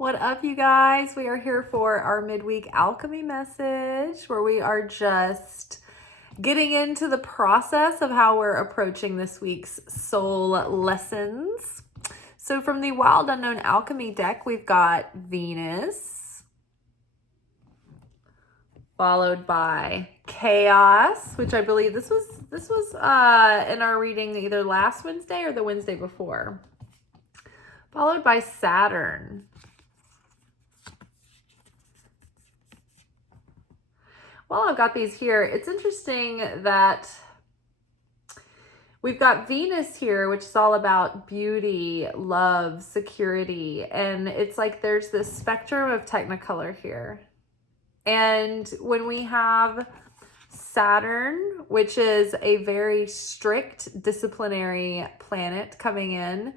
What up, you guys? We are here for our midweek alchemy message where we are just getting into the process of how we're approaching this week's soul lessons. So from the Wild Unknown Alchemy deck, we've got Venus, followed by Chaos, which I believe this was in our reading either last Wednesday or the Wednesday before, followed by Saturn. While I've got these here, it's interesting that we've got Venus here, which is all about beauty, love, security, and it's like there's this spectrum of technicolor here. And when we have Saturn, which is a very strict disciplinary planet coming in,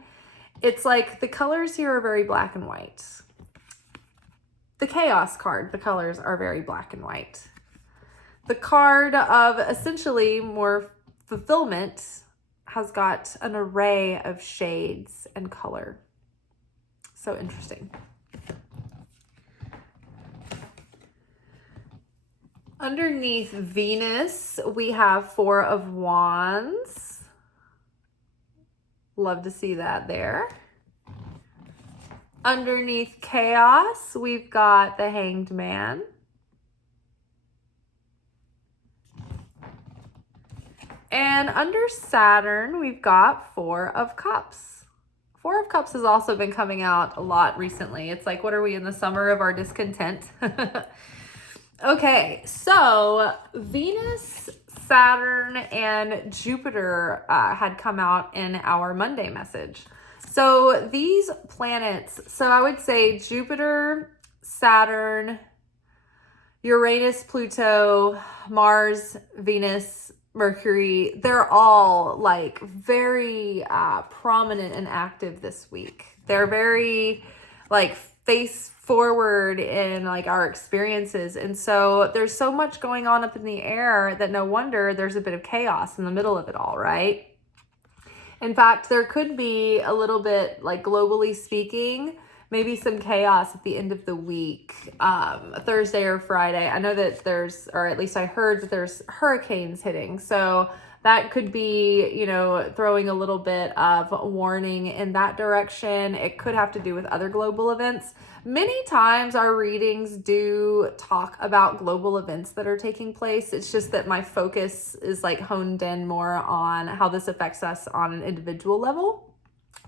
it's like the colors here are very black and white. The Chaos card, the colors are very black and white. The card of essentially more fulfillment has got an array of shades and color. So interesting. Underneath Venus, we have Four of Wands. Love to see that there. Underneath Chaos, we've got the Hanged Man. And under Saturn, we've got Four of Cups. Four of Cups has also been coming out a lot recently. It's like, what are we in the summer of our discontent? Okay, so Venus, Saturn, and Jupiter had come out in our Monday message. So these planets, so I would say Jupiter, Saturn, Uranus, Pluto, Mars, Venus, Mercury, they're all like very prominent and active this week. They're very like face forward in like our experiences. And so there's so much going on up in the air that no wonder there's a bit of chaos in the middle of it all, right? In fact, there could be a little bit, like globally speaking, maybe some chaos at the end of the week, Thursday or Friday. I know that there's, or at least I heard that there's hurricanes hitting. So that could be, you know, throwing a little bit of warning in that direction. It could have to do with other global events. Many times our readings do talk about global events that are taking place. It's just that my focus is like honed in more on how this affects us on an individual level.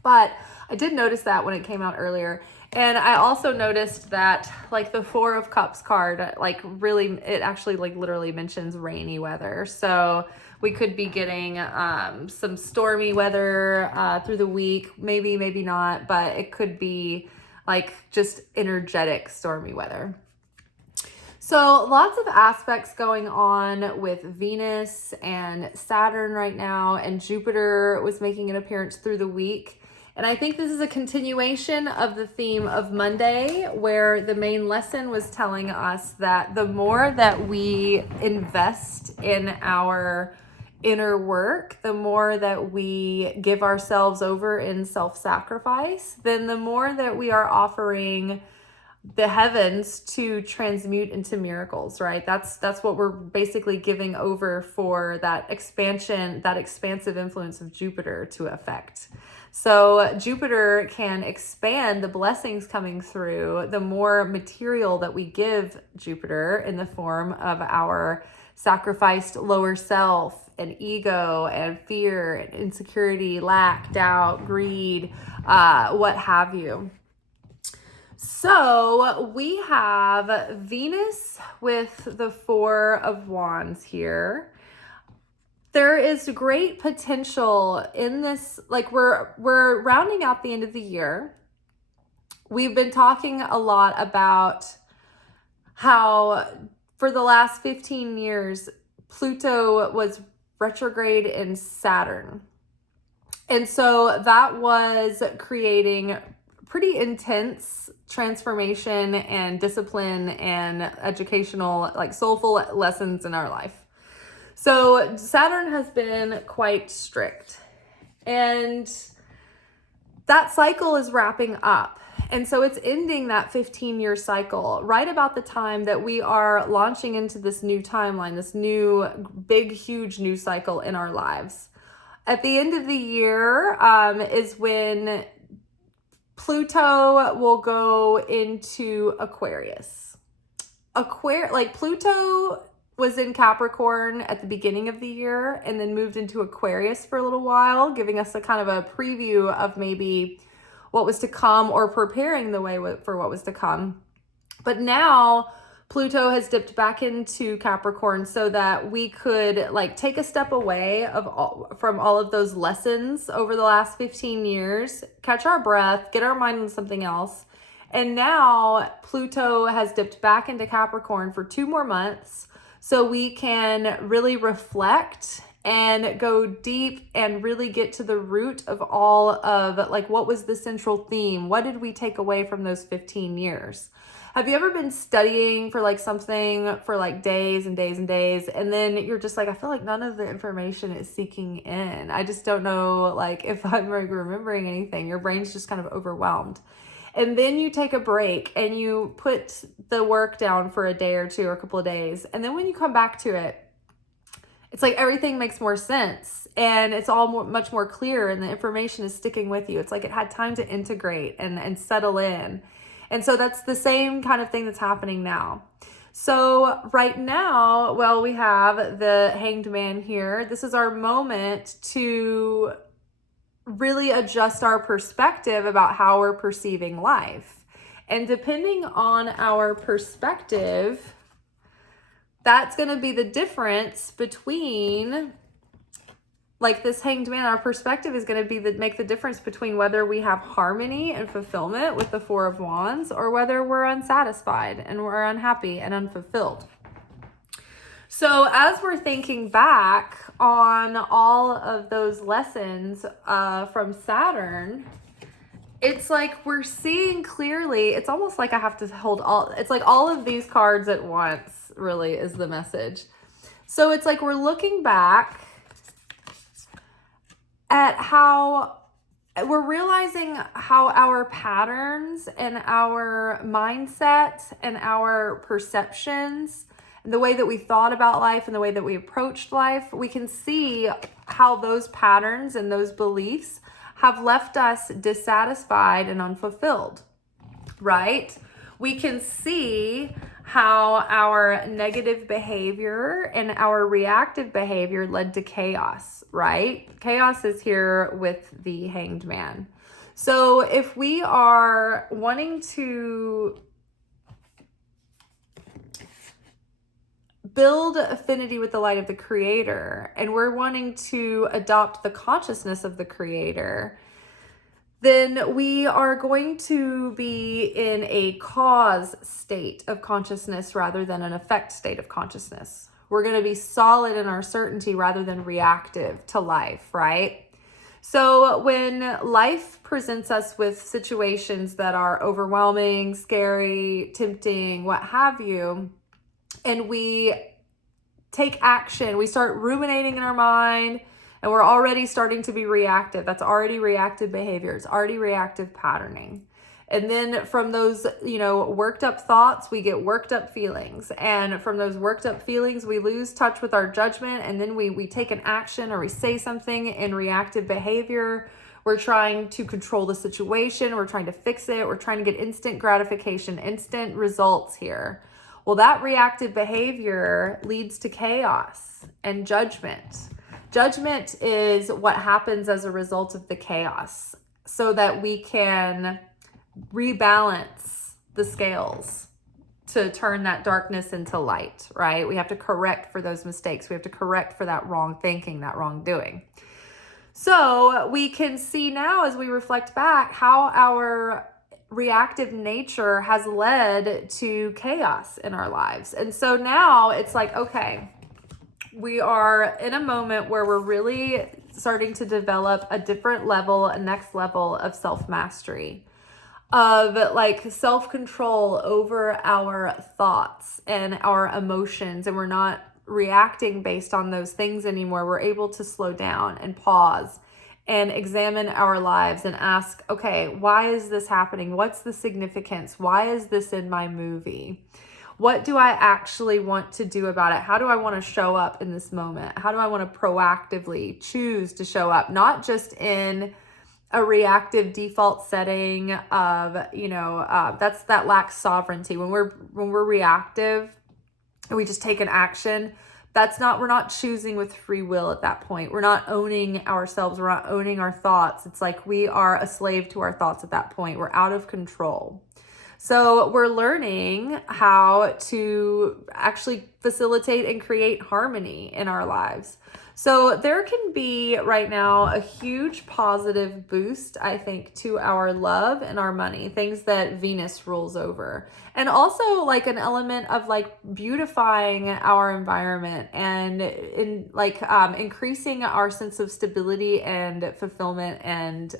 But I did notice that when it came out earlier. And I also noticed that like the Four of Cups card, like really, it actually like literally mentions rainy weather. So we could be getting some stormy weather through the week, maybe not, but it could be like just energetic stormy weather. So lots of aspects going on with Venus and Saturn right now, and Jupiter was making an appearance through the week. And I think this is a continuation of the theme of Monday, where the main lesson was telling us that the more that we invest in our inner work, the more that we give ourselves over in self-sacrifice, then the more that we are offering the heavens to transmute into miracles, right? That's what we're basically giving over for that expansion, that expansive influence of Jupiter to affect. So Jupiter can expand the blessings coming through the more material that we give Jupiter in the form of our sacrificed lower self and ego and fear and insecurity, lack, doubt, greed, what have you. So we have Venus with the Four of Wands here. There is great potential in this, like we're rounding out the end of the year. We've been talking a lot about how for the last 15 years, Pluto was retrograde in Saturn. And so that was creating pretty intense transformation and discipline and educational, like soulful lessons in our life. So Saturn has been quite strict, and that cycle is wrapping up. And so it's ending that 15-year cycle right about the time that we are launching into this new timeline, this new big, huge new cycle in our lives. At the end of the year is when Pluto will go into Aquarius. Pluto was in Capricorn at the beginning of the year and then moved into Aquarius for a little while, giving us a kind of a preview of maybe what was to come or preparing the way for what was to come. But now Pluto has dipped back into Capricorn so that we could take a step away from all of those lessons over the last 15 years, catch our breath, get our mind on something else. And now Pluto has dipped back into Capricorn for 2 more months so we can really reflect and go deep and really get to the root of all of what was the central theme? What did we take away from those 15 years? Have you ever been studying for something for days and days and days, and then you're just I feel like none of the information is sinking in. I just don't know if I'm remembering anything. Your brain's just kind of overwhelmed. And then you take a break and you put the work down for a day or two or a couple of days. And then when you come back to it, it's everything makes more sense and it's all much more clear and the information is sticking with you. It's it had time to integrate and settle in. And so that's the same kind of thing that's happening now. So right now, we have the Hanged Man here. This is our moment to really adjust our perspective about how we're perceiving life. And depending on our perspective, that's going to be the difference between this Hanged Man. Our perspective is going to make the difference between whether we have harmony and fulfillment with the 4 of Wands or whether we're unsatisfied and we're unhappy and unfulfilled. So as we're thinking back on all of those lessons from Saturn, it's we're seeing clearly. It's almost I have to hold all of these cards at once, really, is the message. So it's we're looking back at how we're realizing how our patterns and our mindset and our perceptions, the way that we thought about life and the way that we approached life, we can see how those patterns and those beliefs have left us dissatisfied and unfulfilled, right? We can see how our negative behavior and our reactive behavior led to chaos, right? Chaos is here with the Hanged Man. So if we are wanting to build affinity with the light of the Creator, and we're wanting to adopt the consciousness of the Creator, then we are going to be in a cause state of consciousness rather than an effect state of consciousness. We're going to be solid in our certainty rather than reactive to life, right? So when life presents us with situations that are overwhelming, scary, tempting, what have you, and we take action, we start ruminating in our mind, and we're already starting to be reactive. That's already reactive behavior. It's already reactive patterning. And then from those, worked up thoughts, we get worked up feelings. And from those worked up feelings, we lose touch with our judgment. And then we take an action or we say something in reactive behavior. We're trying to control the situation. We're trying to fix it. We're trying to get instant gratification, instant results here. Well, that reactive behavior leads to chaos and judgment. Judgment is what happens as a result of the chaos so that we can rebalance the scales to turn that darkness into light, right? We have to correct for those mistakes. We have to correct for that wrong thinking, that wrongdoing. So we can see now as we reflect back how our reactive nature has led to chaos in our lives. And so now it's okay, we are in a moment where we're really starting to develop a different level, a next level of self-mastery, of self-control over our thoughts and our emotions. And we're not reacting based on those things anymore. We're able to slow down and pause and examine our lives and ask, okay, why is this happening? What's the significance? Why is this in my movie? What do I actually want to do about it? How do I want to show up in this moment? How do I want to proactively choose to show up? Not just in a reactive default setting of, that lacks sovereignty. When we're reactive and we just take an action, we're not choosing with free will at that point. We're not owning ourselves. We're not owning our thoughts. It's like we are a slave to our thoughts at that point. We're out of control. So we're learning how to actually facilitate and create harmony in our lives. So there can be right now a huge positive boost, I think, to our love and our money, things that Venus rules over. And also like an element of like beautifying our environment and increasing our sense of stability and fulfillment and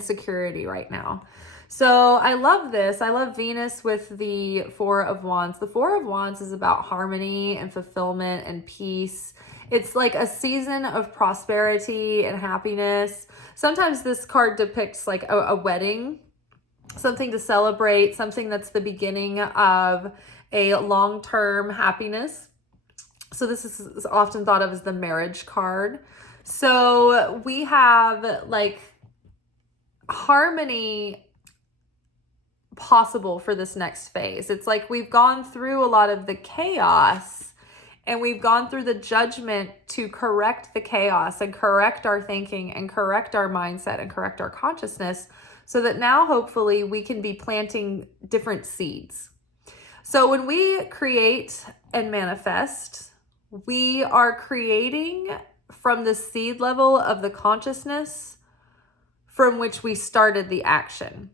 security right now. So I love this. I love Venus with the Four of Wands. The Four of Wands is about harmony and fulfillment and peace. It's like a season of prosperity and happiness. Sometimes this card depicts like a wedding, something to celebrate, something that's the beginning of a long-term happiness. So this is often thought of as the marriage card. So we have like harmony possible for this next phase. It's like we've gone through a lot of the chaos and we've gone through the judgment to correct the chaos and correct our thinking and correct our mindset and correct our consciousness so that now hopefully we can be planting different seeds. So when we create and manifest, we are creating from the seed level of the consciousness from which we started the action.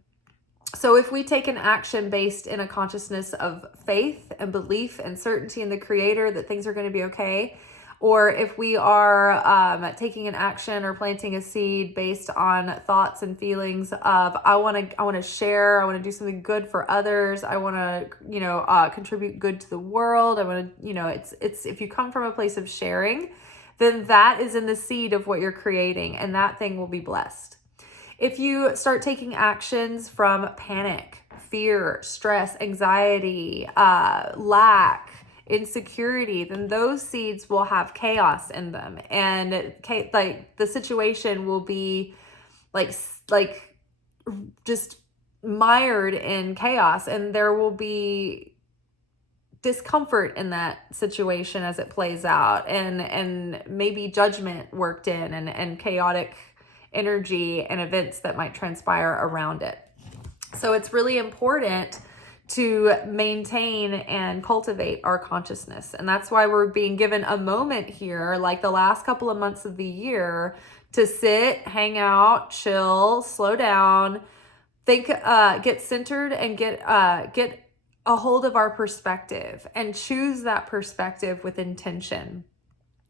So if we take an action based in a consciousness of faith and belief and certainty in the creator that things are going to be okay, or if we are taking an action or planting a seed based on thoughts and feelings of I want to share, I want to do something good for others, I want to contribute good to the world, I want to it's if you come from a place of sharing, then that is in the seed of what you're creating, and that thing will be blessed. If you start taking actions from panic, fear, stress, anxiety, lack, insecurity, then those seeds will have chaos in them. And like the situation will be like just mired in chaos, and there will be discomfort in that situation as it plays out, and maybe judgment worked in and chaotic energy and events that might transpire around it. So it's really important to maintain and cultivate our consciousness. And that's why we're being given a moment here, like the last couple of months of the year, to sit, hang out, chill, slow down, think, get centered, and get a hold of our perspective and choose that perspective with intention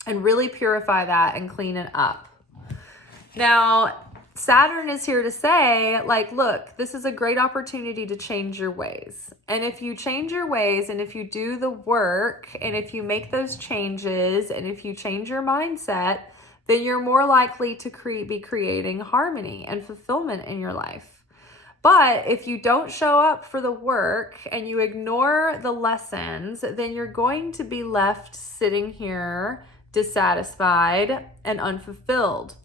and really purify that and clean it up. Now, Saturn is here to say, like, look, this is a great opportunity to change your ways. And if you change your ways, and if you do the work, and if you make those changes, and if you change your mindset, then you're more likely to be creating harmony and fulfillment in your life. But if you don't show up for the work and you ignore the lessons, then you're going to be left sitting here dissatisfied and unfulfilled.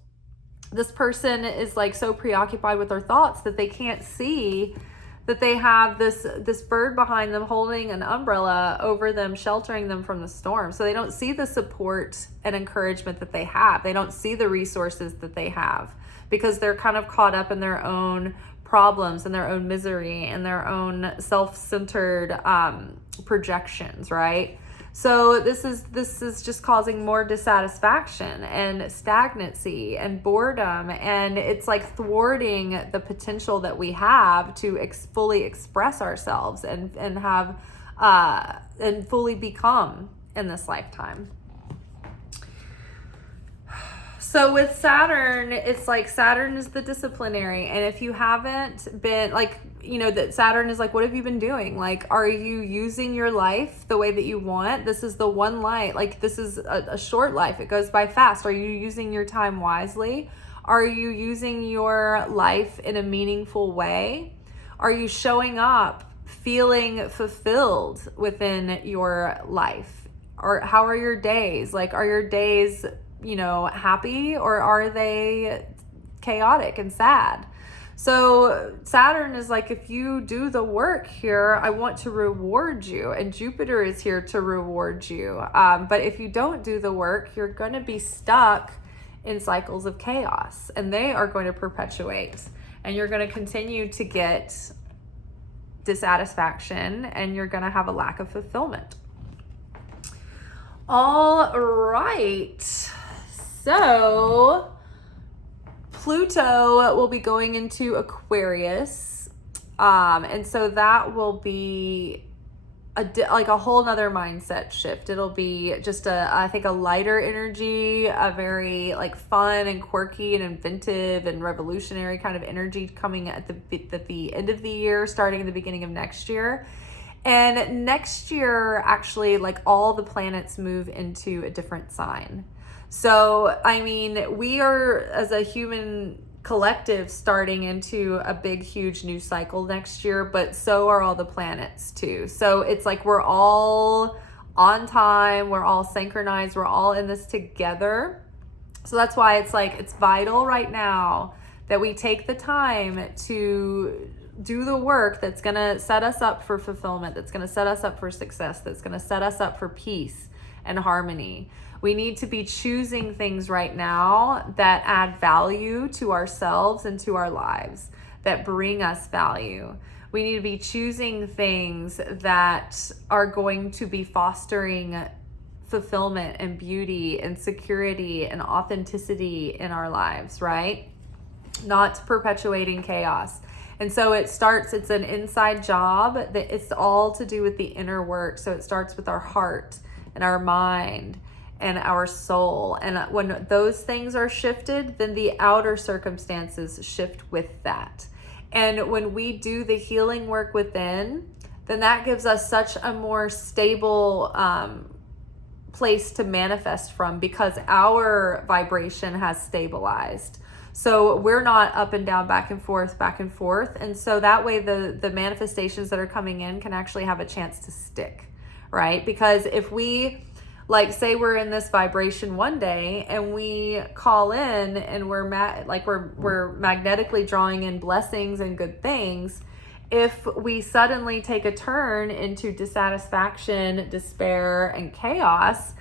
This person is like so preoccupied with their thoughts that they can't see that they have this bird behind them holding an umbrella over them, sheltering them from the storm. So they don't see the support and encouragement that they have. They don't see the resources that they have because they're kind of caught up in their own problems and their own misery and their own self-centered projections, right? So this is just causing more dissatisfaction and stagnancy and boredom, and it's like thwarting the potential that we have to fully express ourselves and have and fully become in this lifetime. So with Saturn, it's like Saturn is the disciplinary, and if you haven't been, like, that Saturn is like, what have you been doing? Like, are you using your life the way that you want? This is the one life. Like, this is a short life. It goes by fast. Are you using your time wisely? Are you using your life in a meaningful way? Are you showing up feeling fulfilled within your life? Or how are your days? Like, are your days, happy, or are they chaotic and sad? So Saturn is like, if you do the work here, I want to reward you. And Jupiter is here to reward you. But if you don't do the work, you're going to be stuck in cycles of chaos, and they are going to perpetuate. And you're going to continue to get dissatisfaction, and you're going to have a lack of fulfillment. All right. So Pluto will be going into Aquarius. And so that will be a whole nother mindset shift. It'll be just I think a lighter energy, a very like fun and quirky and inventive and revolutionary kind of energy coming at the end of the year, starting at the beginning of next year. And next year, actually, like all the planets move into a different sign. So, I mean, we are, as a human collective, starting into a big, huge new cycle next year, but so are all the planets too. So it's like we're all on time, we're all synchronized, we're all in this together. So that's why it's like, it's vital right now that we take the time to do the work that's going to set us up for fulfillment, that's going to set us up for success, that's going to set us up for peace and harmony. We need to be choosing things right now that add value to ourselves and to our lives, that bring us value. We need to be choosing things that are going to be fostering fulfillment and beauty and security and authenticity in our lives, right? Not perpetuating chaos. And so it's an inside job that it's all to do with the inner work. So it starts with our heart and our mind and our soul. And when those things are shifted, then the outer circumstances shift with that. And when we do the healing work within, then that gives us such a more stable place to manifest from, because our vibration has stabilized. So we're not up and down, back and forth. And so that way the manifestations that are coming in can actually have a chance to stick, right? Because if we, like, say we're in this vibration one day and we call in and we're magnetically drawing in blessings and good things, if we suddenly take a turn into dissatisfaction, despair, and chaos,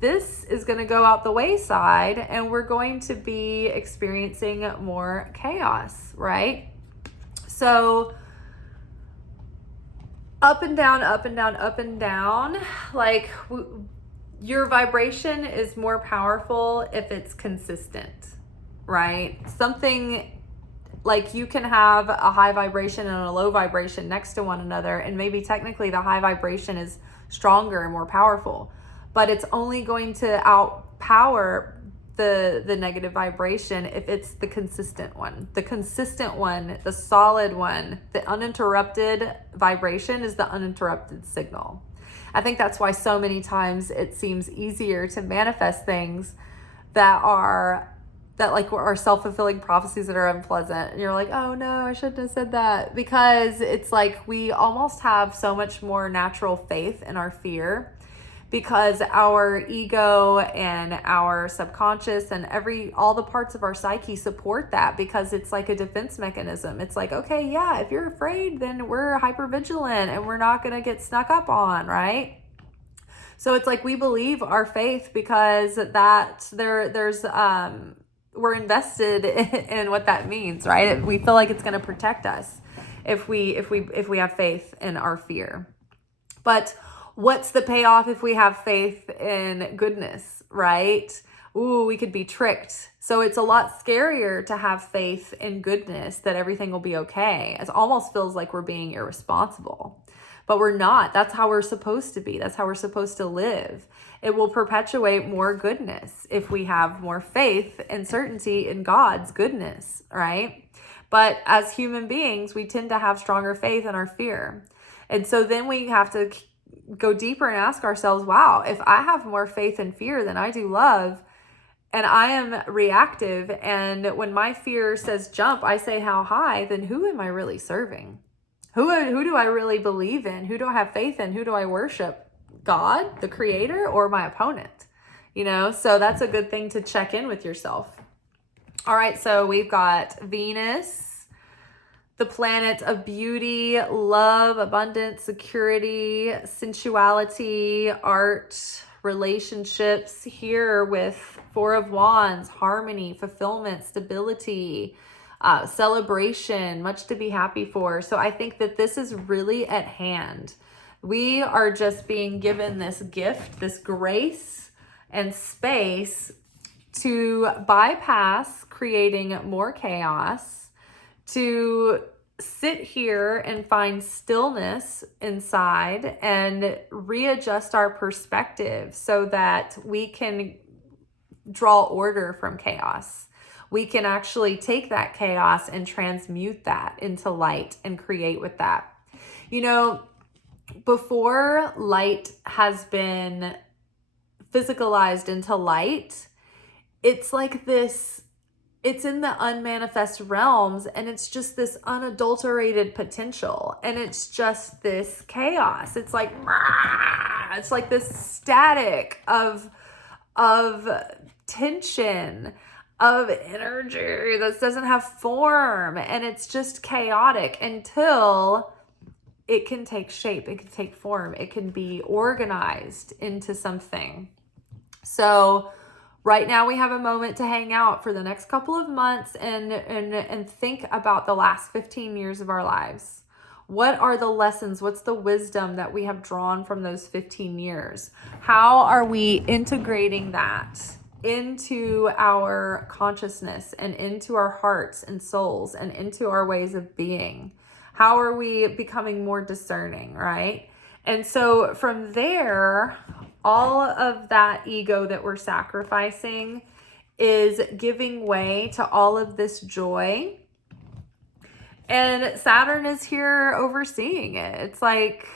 this is going to go out the wayside and we're going to be experiencing more chaos, right? So up and down, up and down, up and down, like your vibration is more powerful if it's consistent, right? Something like you can have a high vibration and a low vibration next to one another, and maybe technically the high vibration is stronger and more powerful, but it's only going to outpower the negative vibration if it's the consistent one. The consistent one, the solid one, the uninterrupted vibration is the uninterrupted signal. I think that's why so many times it seems easier to manifest things that are self-fulfilling prophecies that are unpleasant. And you're like, oh no, I shouldn't have said that. Because it's like we almost have so much more natural faith in our fear, because our ego and our subconscious and all the parts of our psyche support that, because it's like a defense mechanism. It's like, okay, yeah, if you're afraid, then we're hypervigilant and we're not going to get snuck up on, right? So it's like we believe our faith because we're invested in what that means, right? We feel like it's going to protect us if we have faith in our fear. But what's the payoff if we have faith in goodness, right? Ooh, we could be tricked. So it's a lot scarier to have faith in goodness, that everything will be okay. It almost feels like we're being irresponsible, but we're not. That's how we're supposed to be. That's how we're supposed to live. It will perpetuate more goodness if we have more faith and certainty in God's goodness, right? But as human beings, we tend to have stronger faith in our fear. And so then we have to go deeper and ask ourselves, wow, if I have more faith in fear than I do love, and I am reactive, and when my fear says jump, I say how high, then who am I really serving? Who do I really believe in? Who do I have faith in? Who do I worship? God, the creator, or my opponent? So that's a good thing to check in with yourself. All right, so we've got Venus, the planet of beauty, love, abundance, security, sensuality, art, relationships, here with Four of Wands, harmony, fulfillment, stability, celebration, much to be happy for. So I think that this is really at hand. We are just being given this gift, this grace and space to bypass creating more chaos, to sit here and find stillness inside and readjust our perspective so that we can draw order from chaos. We can actually take that chaos and transmute that into light and create with that. Before light has been physicalized into light, it's like this, it's in the unmanifest realms, and it's just this unadulterated potential, and it's just this chaos. It's like this static of tension, of energy that doesn't have form, and it's just chaotic until it can take shape, it can take form, it can be organized into something. So right now we have a moment to hang out for the next couple of months and think about the last 15 years of our lives. What are the lessons? What's the wisdom that we have drawn from those 15 years? How are we integrating that into our consciousness and into our hearts and souls and into our ways of being? How are we becoming more discerning, right? And so from there, all of that ego that we're sacrificing is giving way to all of this joy. And Saturn is here overseeing it. It's like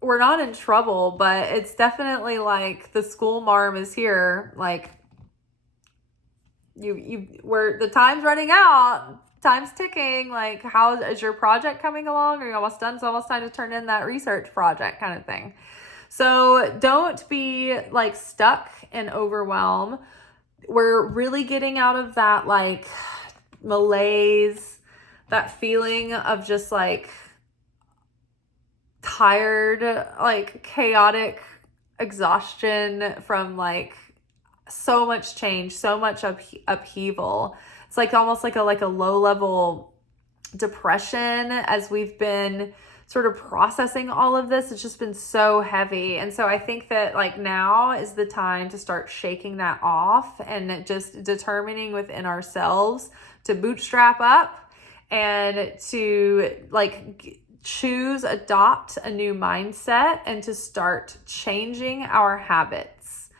we're not in trouble, but it's definitely like the school marm is here. Like where the time's running out, time's ticking. Like, how is your project coming along? Are you almost done? It's almost time to turn in that research project kind of thing. So don't be like stuck and overwhelmed. We're really getting out of that like malaise, that feeling of just like tired, like chaotic exhaustion from like so much change, so much upheaval. It's like almost like a low level depression as we've been sort of processing all of this. It's just been so heavy. And so I think that like now is the time to start shaking that off and just determining within ourselves to bootstrap up and to like adopt a new mindset and to start changing our habits.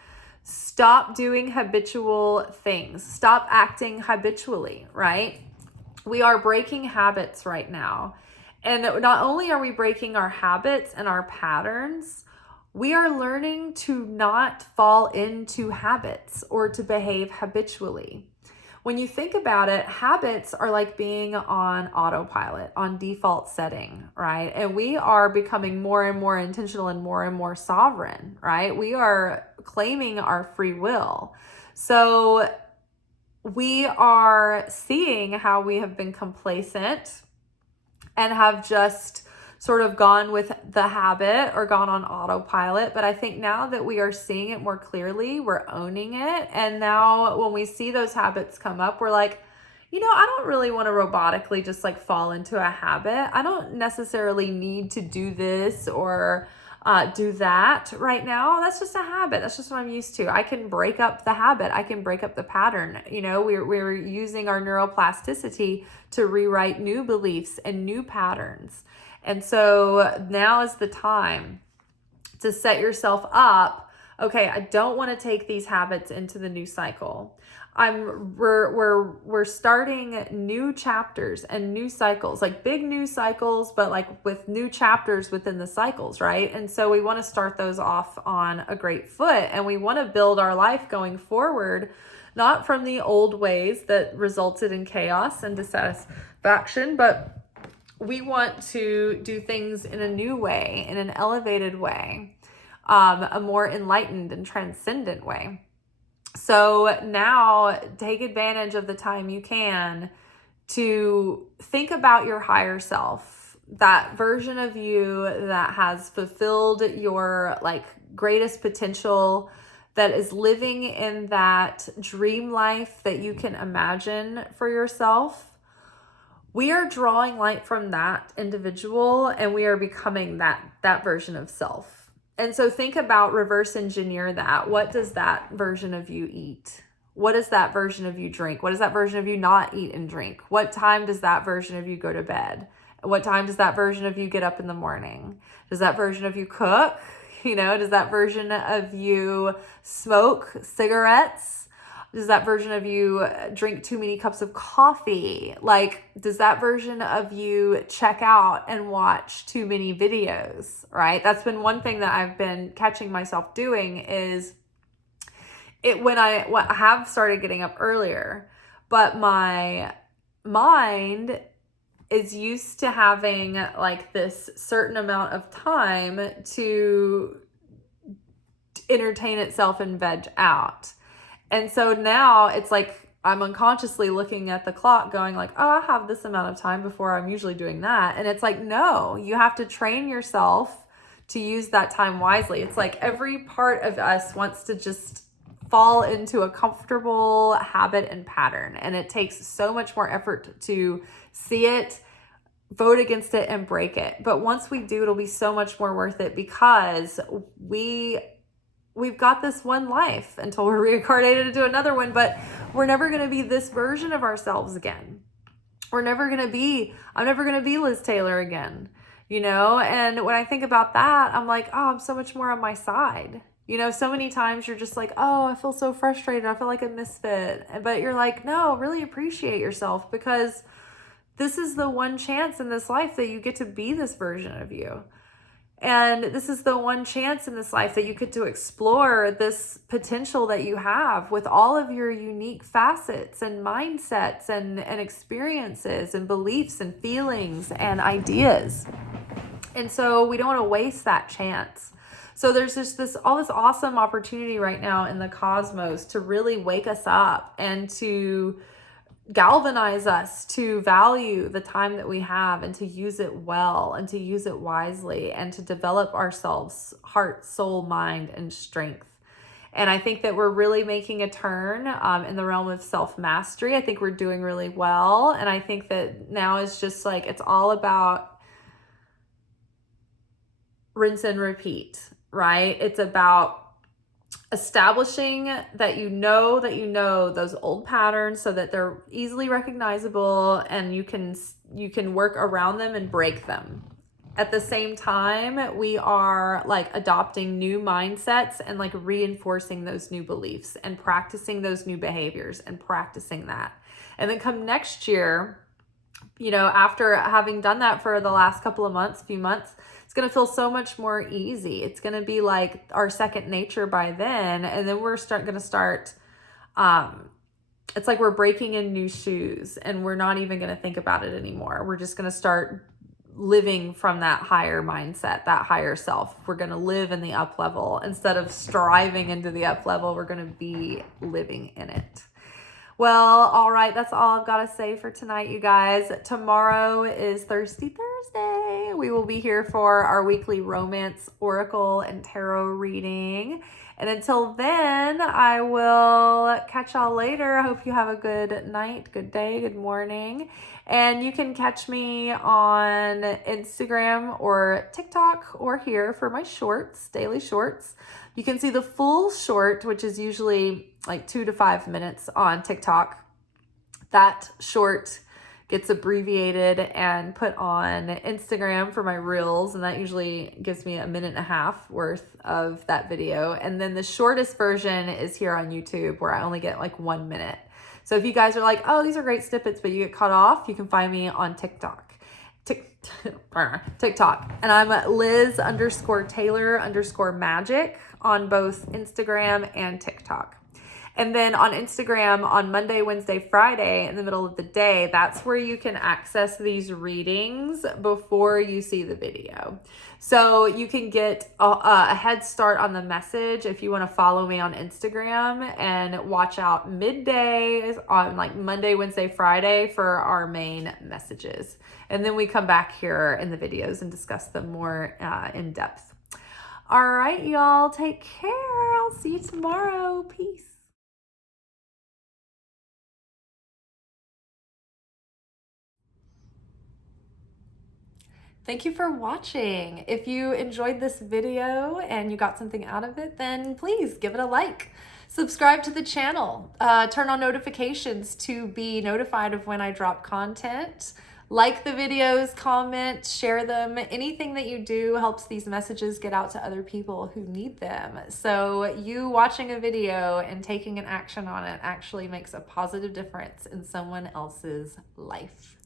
Stop doing habitual things. Stop acting habitually, right? We are breaking habits right now. And not only are we breaking our habits and our patterns, we are learning to not fall into habits or to behave habitually. When you think about it, habits are like being on autopilot, on default setting, right? And we are becoming more and more intentional and more sovereign, right? We are claiming our free will. So we are seeing how we have been complacent and have just sort of gone with the habit or gone on autopilot. But I think now that we are seeing it more clearly, we're owning it. And now when we see those habits come up, we're like, I don't really want to robotically just like fall into a habit. I don't necessarily need to do this or do that right now. That's just a habit. That's just what I'm used to. I can break up the habit. I can break up the pattern. We're using our neuroplasticity to rewrite new beliefs and new patterns. And so now is the time to set yourself up. Okay, I don't want to take these habits into the new cycle. we're starting new chapters and new cycles, like big new cycles, but like with new chapters within the cycles, right? And so we want to start those off on a great foot, and we want to build our life going forward, not from the old ways that resulted in chaos and dissatisfaction, but we want to do things in a new way, in an elevated way, a more enlightened and transcendent way. So now take advantage of the time you can to think about your higher self, that version of you that has fulfilled your like greatest potential, that is living in that dream life that you can imagine for yourself. We are drawing light from that individual, and we are becoming that version of self. And so think about, reverse engineer that. What does that version of you eat? What does that version of you drink? What does that version of you not eat and drink? What time does that version of you go to bed? What time does that version of you get up in the morning? Does that version of you cook? Does that version of you smoke cigarettes? Does that version of you drink too many cups of coffee? Like, does that version of you check out and watch too many videos, right? That's been one thing that I've been catching myself doing is when I have started getting up earlier, but my mind is used to having like this certain amount of time to entertain itself and veg out. And so now it's like I'm unconsciously looking at the clock going like, oh, I have this amount of time before I'm usually doing that. And it's like, no, you have to train yourself to use that time wisely. It's like every part of us wants to just fall into a comfortable habit and pattern. And it takes so much more effort to see it, vote against it, and break it. But once we do, it'll be so much more worth it, because we've got this one life until we're reincarnated into another one, but we're never going to be this version of ourselves again. I'm never going to be Liz Taylor again, And when I think about that, I'm like, oh, I'm so much more on my side. So many times you're just like, oh, I feel so frustrated. I feel like a misfit. But you're like, no, really appreciate yourself, because this is the one chance in this life that you get to be this version of you. And this is the one chance in this life that you get to explore this potential that you have with all of your unique facets and mindsets and experiences and beliefs and feelings and ideas. And so we don't want to waste that chance. So there's just all this awesome opportunity right now in the cosmos to really wake us up and to galvanize us to value the time that we have and to use it well and to use it wisely and to develop ourselves, heart, soul, mind, and strength. And I think that we're really making a turn in the realm of self-mastery. I think we're doing really well. And I think that now is just like, it's all about rinse and repeat, right? It's about establishing that you know those old patterns so that they're easily recognizable and you can work around them and break them. At the same time, we are like adopting new mindsets and like reinforcing those new beliefs and practicing those new behaviors and practicing that. And then come next year, after having done that for the last few months, it's going to feel so much more easy. It's going to be like our second nature by then. And then we're going to start, it's like we're breaking in new shoes and we're not even going to think about it anymore. We're just going to start living from that higher mindset, that higher self. We're going to live in the up level. Instead of striving into the up level, we're going to be living in it. Well, all right, that's all I've got to say for tonight, you guys. Tomorrow is Thirsty Thursday. We will be here for our weekly romance oracle and tarot reading. And until then, I will catch y'all later. I hope you have a good night, good day, good morning. And you can catch me on Instagram or TikTok or here for my shorts, daily shorts. You can see the full short, which is usually like 2 to 5 minutes on TikTok. That short gets abbreviated and put on Instagram for my reels, and that usually gives me a minute and a half worth of that video. And then the shortest version is here on YouTube, where I only get like 1 minute. So if you guys are like, oh, these are great snippets, but you get cut off, you can find me on TikTok. And I'm Liz_Taylor_Magick on both Instagram and TikTok. And then on Instagram on Monday, Wednesday, Friday in the middle of the day, that's where you can access these readings before you see the video. So you can get a head start on the message if you want to follow me on Instagram and watch out midday on like Monday, Wednesday, Friday for our main messages. And then we come back here in the videos and discuss them more in depth. All right, y'all, take care. I'll see you tomorrow. Peace. Thank you for watching. If you enjoyed this video and you got something out of it, then please give it a like. Subscribe to the channel. Turn on notifications to be notified of when I drop content. Like the videos, comment, share them. Anything that you do helps these messages get out to other people who need them. So you watching a video and taking an action on it actually makes a positive difference in someone else's life.